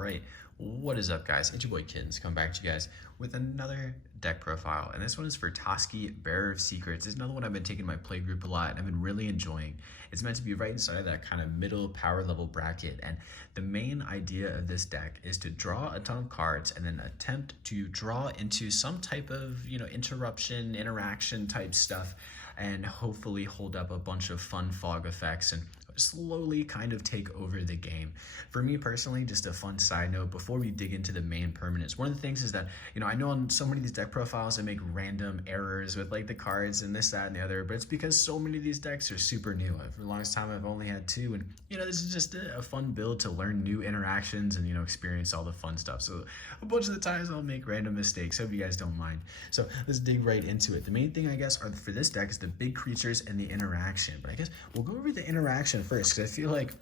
Alright, what is up guys? It's your boy Kittens coming back to you guys with another deck profile, and this one is for Toski, Bearer of Secrets. It's another one I've been taking in my play group a lot and I've been really enjoying. It's meant to be right inside of that kind of middle power level bracket, and the main idea of this deck is to draw a ton of cards and then attempt to draw into some type of, interruption, interaction type stuff, and hopefully hold up a bunch of fun fog effects and slowly kind of take over the game. For me personally, just a fun side note before we dig into the main permanents, one of the things is that, I know on so many of these deck profiles I make random errors with like the cards and this, that, and the other, but it's because so many of these decks are super new. For the longest time I've only had two, and this is just a fun build to learn new interactions and experience all the fun stuff. So a bunch of the times I'll make random mistakes. Hope you guys don't mind. So let's dig right into it. The main thing I guess for this deck is the big creatures and the interaction, but I guess we'll go over the interaction first, because I feel like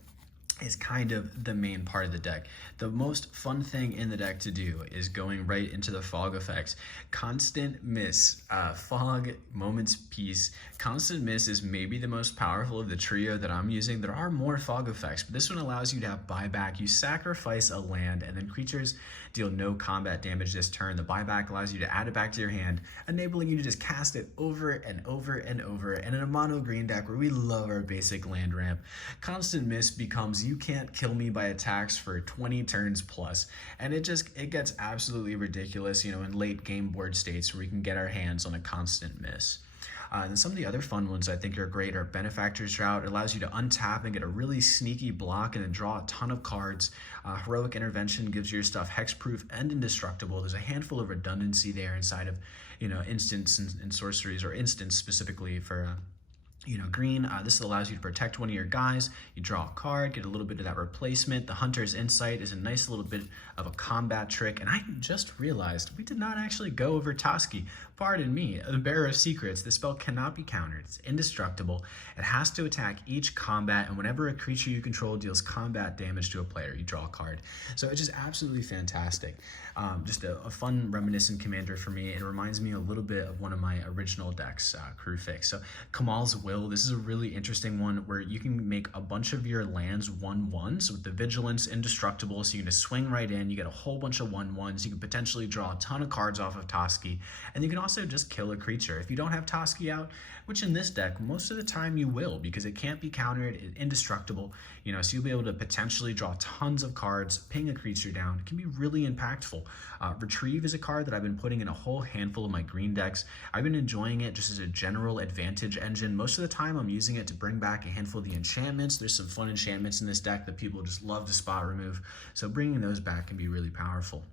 it's kind of the main part of the deck. The most fun thing in the deck to do is going right into the fog effects. Constant Miss, Fog, Moment's Peace. Constant Miss is maybe the most powerful of the trio that I'm using. There are more fog effects, but this one allows you to have buyback. You sacrifice a land and then creatures deal no combat damage this turn. The buyback allows you to add it back to your hand, enabling you to just cast it over and over and over. And in a mono green deck where we love our basic land ramp, Constant Miss becomes you can't kill me by attacks for 20 turns plus, and it gets absolutely ridiculous, in late game board states where we can get our hands on a Constant Miss. And some of the other fun ones I think are great are Benefactor's Drought. It allows you to untap and get a really sneaky block and then draw a ton of cards. Heroic Intervention gives your stuff hexproof and indestructible. There's a handful of redundancy there inside of, instants and sorceries, or instants specifically for green. This allows you to protect one of your guys. You draw a card, get a little bit of that replacement. The Hunter's Insight is a nice little bit of a combat trick, and I just realized we did not actually go over Toski. Pardon me. The Bearer of Secrets. The spell cannot be countered. It's indestructible. It has to attack each combat, and whenever a creature you control deals combat damage to a player, you draw a card. So it's just absolutely fantastic. Just a fun reminiscent commander for me. It reminds me a little bit of one of my original decks, Crew Fix. So Kamal's Will. This is a really interesting one where you can make a bunch of your lands 1/1s with the Vigilance indestructible, so you can just swing right in. You get a whole bunch of 1/1s. You can potentially draw a ton of cards off of Toski, and you can also just kill a creature. If you don't have Toski out, which in this deck most of the time you will, because it can't be countered, it's indestructible, so you'll be able to potentially draw tons of cards, ping a creature down. It can be really impactful. Retrieve is a card that I've been putting in a whole handful of my green decks. I've been enjoying it just as a general advantage engine. Most of the time I'm using it to bring back a handful of the enchantments. There's some fun enchantments in this deck that people just love to spot remove, so bringing those back can be really powerful.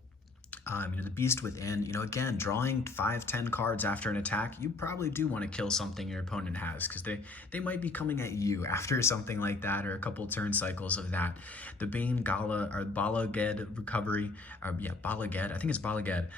The Beast Within, again, drawing 5-10 cards after an attack, you probably do want to kill something your opponent has, because they might be coming at you after something like that, or a couple turn cycles of that. The Bane Gala, or Balaged Recovery, Balaged, I think it's Balaged.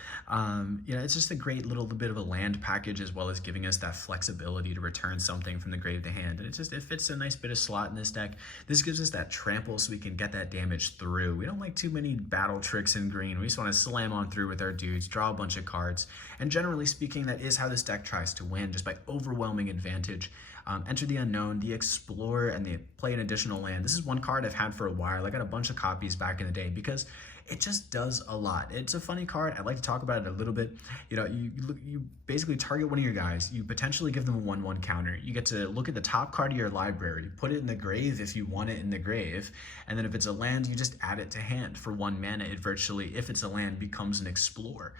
It's just a great little bit of a land package, as well as giving us that flexibility to return something from the grave to hand. And it fits a nice bit of slot in this deck. This gives us that trample so we can get that damage through. We don't like too many battle tricks in green. We just want to slam on through with our dudes, draw a bunch of cards, and generally speaking, that is how this deck tries to win, just by overwhelming advantage. Enter the Unknown, the Explorer, and the Play an Additional Land. This is one card I've had for a while. I got a bunch of copies back in the day because it just does a lot. It's a funny card. I'd like to talk about it a little bit. You basically target one of your guys. You potentially give them a 1/1 counter. You get to look at the top card of your library, put it in the grave if you want it in the grave, and then if it's a land, you just add it to hand for 1 mana. It virtually, if it's a land, becomes an Explorer.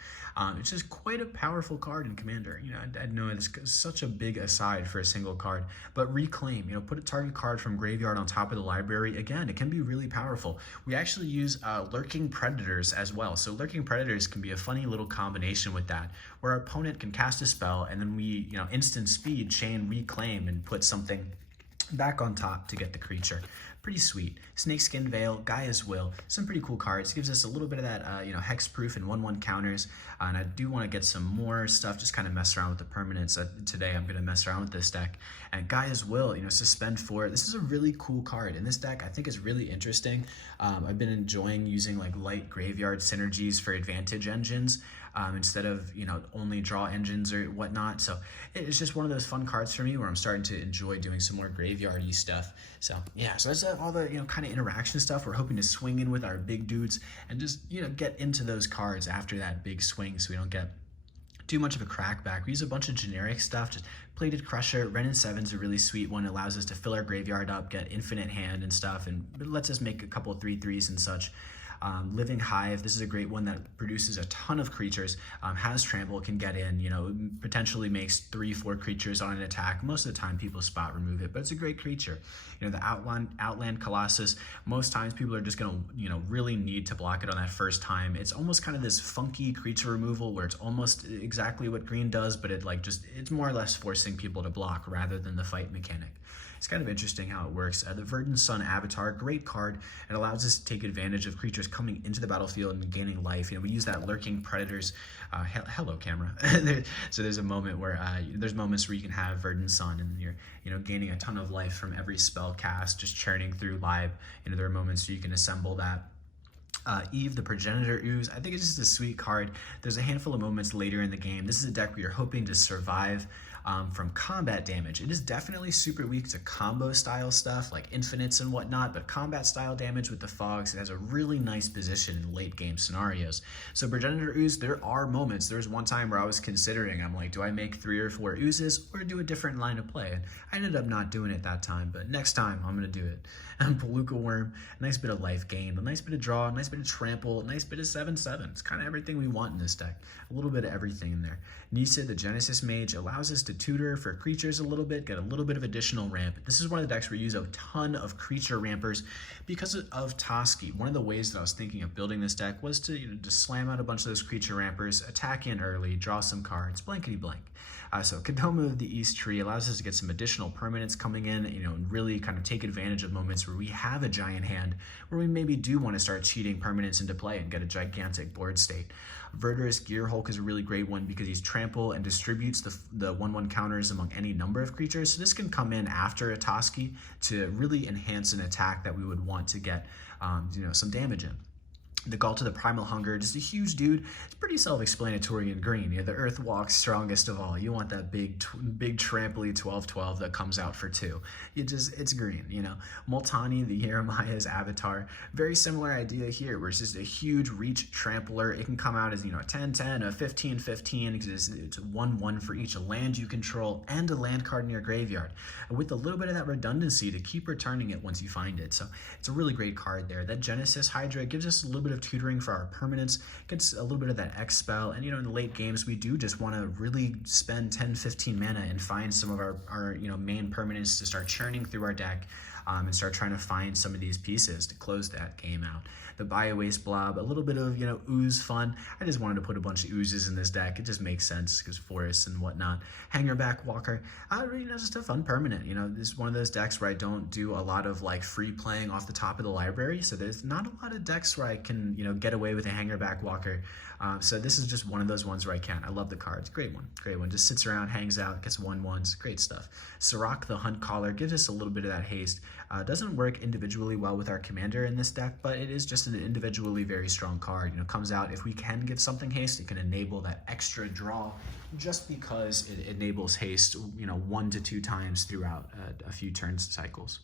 It's just quite a powerful card in Commander. I know it's such a big aside for a single card, but Reclaim, put a target card from graveyard on top of the library. Again, it can be really powerful. We actually use Lurking Predators as well. So Lurking Predators can be a funny little combination with that, where our opponent can cast a spell and then we, instant speed chain Reclaim and put something back on top to get the creature. Pretty sweet. Snakeskin Veil, Gaia's Will, some pretty cool cards. Gives us a little bit of that, hexproof and 1/1 counters. And I do want to get some more stuff, just kind of mess around with the permanents. Today I'm going to mess around with this deck. And Gaia's Will, Suspend 4. This is a really cool card. In this deck, I think is really interesting. I've been enjoying using like light graveyard synergies for advantage engines. instead of, you know, only draw engines or whatnot. So it's just one of those fun cards for me where I'm starting to enjoy doing some more graveyardy stuff. So yeah, so that's all the, you know, kind of interaction stuff. We're hoping to swing in with our big dudes and just, you know, get into those cards after that big swing so we don't get too much of a crackback. We use a bunch of generic stuff, just Plated Crusher. Ren and 7's a really sweet one. It allows us to fill our graveyard up, get infinite hand and stuff, and it lets us make a couple of 3/3s and such. Living Hive, this is a great one that produces a ton of creatures, has trample, can get in, you know, potentially makes 3-4 creatures on an attack. Most of the time people spot remove it, but it's a great creature. You know, the Outland Colossus, most times people are just gonna, you know, really need to block it on that first time. It's almost kind of this funky creature removal where it's almost exactly what green does, but it like just, it's more or less forcing people to block rather than the fight mechanic. It's kind of interesting how it works. The Verdant Sun Avatar, great card. It allows us to take advantage of creatures coming into the battlefield and gaining life. You know, we use that Lurking Predators. Hello, camera. So there's a moment where there's moments where you can have Verdant Sun and you're, you know, gaining a ton of life from every spell cast, just churning through live. You know, there are moments where you can assemble that. Eve, the Bridgender Ooze, I think it's just a sweet card. There's a handful of moments later in the game. This is a deck where you're hoping to survive from combat damage. It is definitely super weak to combo style stuff like infinites and whatnot, but combat style damage with the fogs, it has a really nice position in late game scenarios. So Bridgender Ooze, there are moments. There was one time where I was considering, I'm like, do I make 3 or 4 oozes or do a different line of play? And I ended up not doing it that time, but next time I'm gonna do it. Palooka Worm, a nice bit of life gain, a nice bit of draw, a nice bit of trample, a nice bit of 7/7. It's kind of everything we want in this deck. A little bit of everything in there. Nisa, the Genesis Mage, allows us to tutor for creatures a little bit, get a little bit of additional ramp. This is one of the decks where we use a ton of creature rampers because of Toski. One of the ways that I was thinking of building this deck was to, you know, just slam out a bunch of those creature rampers, attack in early, draw some cards, blankety blank. So Kadoma of the East Tree allows us to get some additional permanents coming in, you know, and really kind of take advantage of moments where we have a giant hand, where we maybe do want to start cheating permanents into play and get a gigantic board state. Virtuous Gearhulk is a really great one because he's trample and distributes the 1/1 counters among any number of creatures. So this can come in after a Toski to really enhance an attack that we would want to get, you know, some damage in. The Galt of the Primal Hunger, just a huge dude. It's pretty self-explanatory in green. You know, the Earth Walk's strongest of all. You want that big trampoly 12/12 that comes out for 2. It's green, you know. Multani, the Jeremiah's Avatar, very similar idea here, where it's just a huge reach trampler. It can come out as, you know, a 10/10, a 15/15, because it's 1/1 for each land you control and a land card in your graveyard, with a little bit of that redundancy to keep returning it once you find it. So it's a really great card there. That Genesis Hydra gives us a little bit of tutoring for our permanents, gets a little bit of that X spell, and, you know, in the late games we do just want to really spend 10-15 mana and find some of our you know, main permanents to start churning through our deck, and start trying to find some of these pieces to close that game out. The Bio-Waste Blob, a little bit of, you know, ooze fun. I just wanted to put a bunch of oozes in this deck. It just makes sense because forests and whatnot. Hangerback Walker, you know, just a fun permanent. You know, this is one of those decks where I don't do a lot of like free playing off the top of the library, so there's not a lot of decks where I can, you know, get away with a Hangerback Walker. So this is just one of those ones where I can. I love the cards. Great one. Great one. Just sits around, hangs out, gets 1/1s. Great stuff. Sirach the Hunt Caller gives us a little bit of that haste. Doesn't work individually well with our commander in this deck, but it is just an individually very strong card. You know, comes out if we can give something haste, it can enable that extra draw just because it enables haste, you know, 1 to 2 times throughout a few turn cycles.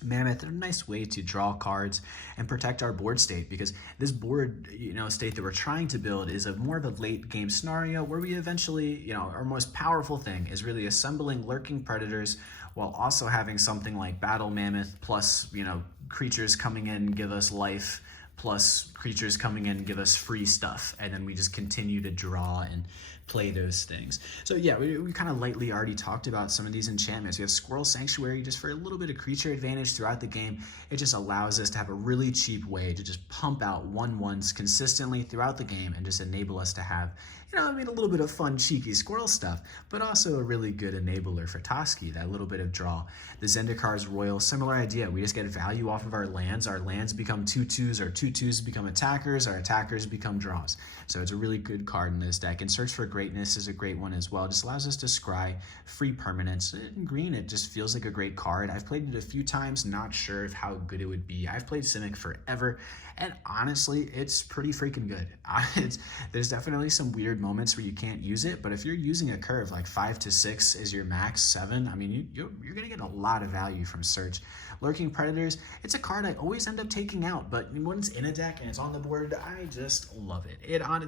Mammoth, a nice way to draw cards and protect our board state, because this board, you know, state that we're trying to build is a more of a late game scenario where we eventually, you know, our most powerful thing is really assembling Lurking Predators while also having something like Battle Mammoth plus, you know, creatures coming in and give us life, plus creatures coming in and give us free stuff, and then we just continue to draw and play those things. So yeah, we kind of lightly already talked about some of these enchantments. We have Squirrel Sanctuary just for a little bit of creature advantage throughout the game. It just allows us to have a really cheap way to just pump out 1/1s consistently throughout the game and just enable us to have, you know, I mean, a little bit of fun, cheeky squirrel stuff, but also a really good enabler for Toski, that little bit of draw. The Zendikar's Royal, similar idea. We just get value off of our lands. Our lands become 2/2s, our 2/2s become attackers, our attackers become draws. So it's a really good card in this deck. And Search for Greatness is a great one as well. It just allows us to scry free permanents. In green, it just feels like a great card. I've played it a few times, not sure of how good it would be. I've played Simic forever, and honestly, it's pretty freaking good. There's definitely some weird moments where you can't use it, but if you're using a curve like 5 to 6 is your max, 7, I mean, you're going to get a lot of value from Search. Lurking Predators, it's a card I always end up taking out, but when it's in a deck and it's on the board, I just love it.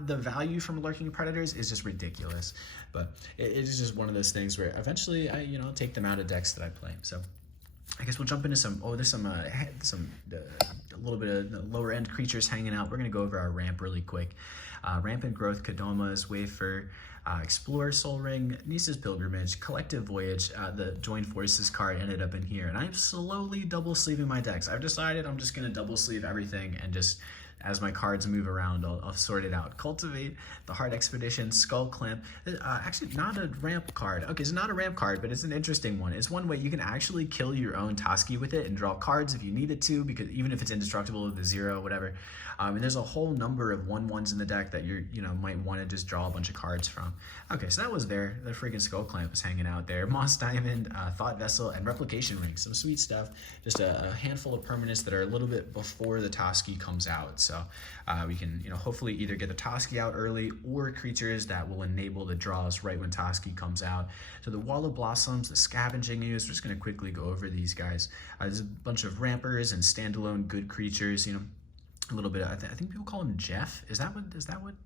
The value from Lurking Predators is just ridiculous, but it is just one of those things where eventually I'll take them out of decks that I play. So I guess we'll jump into there's a little bit of lower end creatures hanging out. We're gonna go over our ramp really quick. Rampant Growth, Kodomas, Wafer, Explorer, Soul Ring, Nisa's Pilgrimage, Collective Voyage. The Join Forces card ended up in here, and I'm slowly double sleeving my decks. I've decided I'm just gonna double sleeve everything, and just as my cards move around, I'll sort it out. Cultivate, the Hard Expedition, Skull Clamp. Actually, not a ramp card. Okay, it's not a ramp card, but it's an interesting one. It's one way you can actually kill your own Toski with it and draw cards if you needed to, because even if it's indestructible with the 0, whatever. And there's a whole number of 1/1s in the deck that you might want to just draw a bunch of cards from. Okay, so that was there. The freaking Skull Clamp is hanging out there. Moss Diamond, Thought Vessel, and Replication Ring. Some sweet stuff. Just a handful of permanents that are a little bit before the Toski comes out. So we can hopefully either get the Toski out early or creatures that will enable the draws right when Toski comes out. So the Wall of Blossoms, the Scavenging Ooze, we're just going to quickly go over these guys. There's a bunch of rampers and standalone good creatures, a little bit. I think people call him Jeff. Is that what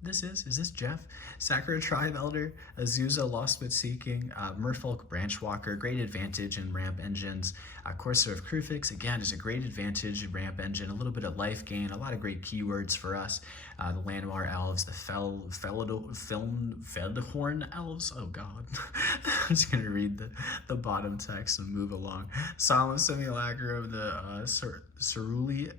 this is? Is this Jeff? Sakura Tribe Elder, Azusa Lost but Seeking, Merfolk Branchwalker, great advantage in ramp engines. Courser of Krufix, again, just a great advantage in ramp engine. A little bit of life gain, a lot of great keywords for us. The Landmar Elves, the Feldhorn Elves. Oh God, I'm just gonna read the bottom text and move along. Solemn Simulacrum, the Ceruli.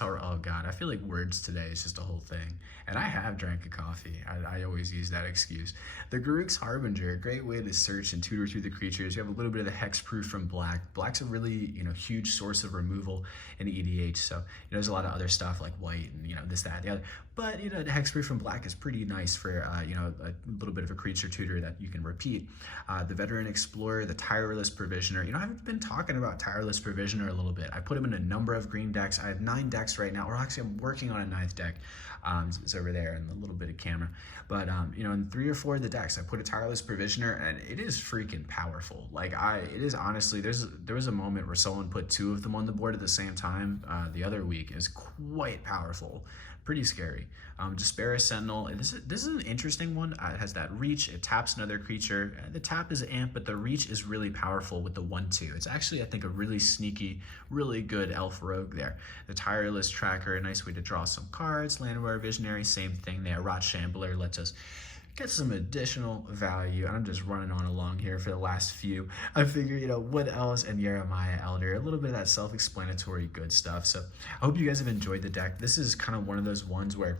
Oh God, I feel like words today is just a whole thing. And I have drank a coffee. I always use that excuse. The Garruk's Harbinger, a great way to search and tutor through the creatures. You have a little bit of the hexproof from black. Black's a really huge source of removal in EDH. So there's a lot of other stuff like white and this, that, the other. But the hexproof from black is pretty nice for a little bit of a creature tutor that you can repeat. The Veteran Explorer, the Tireless Provisioner. I've been talking about Tireless Provisioner a little bit. I put him in a number of green decks. I have 9 decks right now, or actually I'm working on a 9th deck. It's over there in a little bit of camera. But in 3 or 4 of the decks, I put a Tireless Provisioner, and it is freaking powerful. It is honestly, there was a moment where someone put 2 of them on the board at the same time the other week. It was quite powerful. Pretty scary. Despair Sentinel. This is an interesting one. It has that reach. It taps another creature. The tap is an amp, but the reach is really powerful with the 1/2. It's actually, I think, a really sneaky, really good elf rogue there. The Tireless Tracker, a nice way to draw some cards. Landwear Visionary, same thing there. Rot Shambler lets us get some additional value. I'm just running on along here for the last few. I figure, Wood Elves and Jeremiah Elder, a little bit of that self-explanatory good stuff. So I hope you guys have enjoyed the deck. This is kind of one of those ones where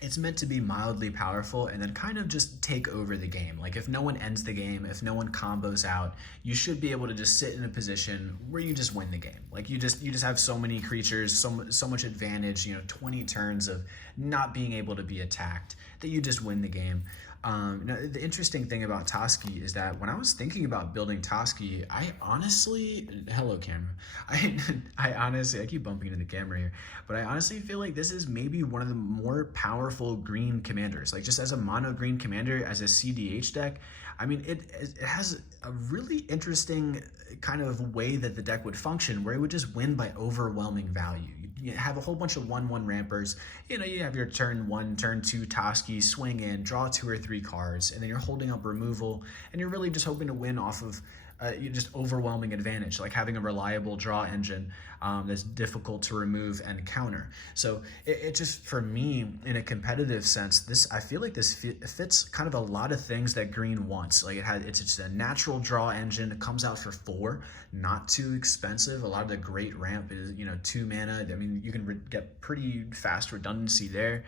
it's meant to be mildly powerful and then kind of just take over the game. Like if no one ends the game, if no one combos out, you should be able to just sit in a position where you just win the game. Like you just have so many creatures, so much advantage, 20 turns of not being able to be attacked that you just win the game. Now, the interesting thing about Toski is that when I was thinking about building Toski, I honestly, hello camera, I honestly, I keep bumping into the camera here, but I honestly feel like this is maybe one of the more powerful green commanders. Like just as a mono green commander, as a CDH deck, I mean, it has a really interesting kind of way that the deck would function where it would just win by overwhelming value. You have a whole bunch of 1/1 rampers. You have your turn 1, turn 2 Toski, swing in, draw 2 or 3 cards, and then you're holding up removal, and you're really just hoping to win off of just overwhelming advantage, like having a reliable draw engine that's difficult to remove and counter. So it just, for me, in a competitive sense, I feel like this fits kind of a lot of things that green wants. Like it's just a natural draw engine. It comes out for 4, not too expensive. A lot of the great ramp is 2 mana. I mean, you can get pretty fast redundancy there.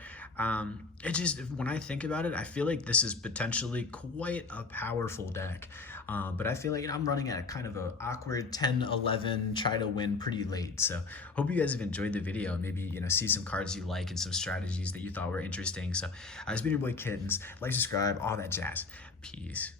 It just, when I think about it, I feel like this is potentially quite a powerful deck. But I feel like I'm running at a kind of a awkward 10-11, try to win pretty late. So hope you guys have enjoyed the video. Maybe see some cards you like and some strategies that you thought were interesting. So it's been your boy Kittens. Like, subscribe, all that jazz. Peace.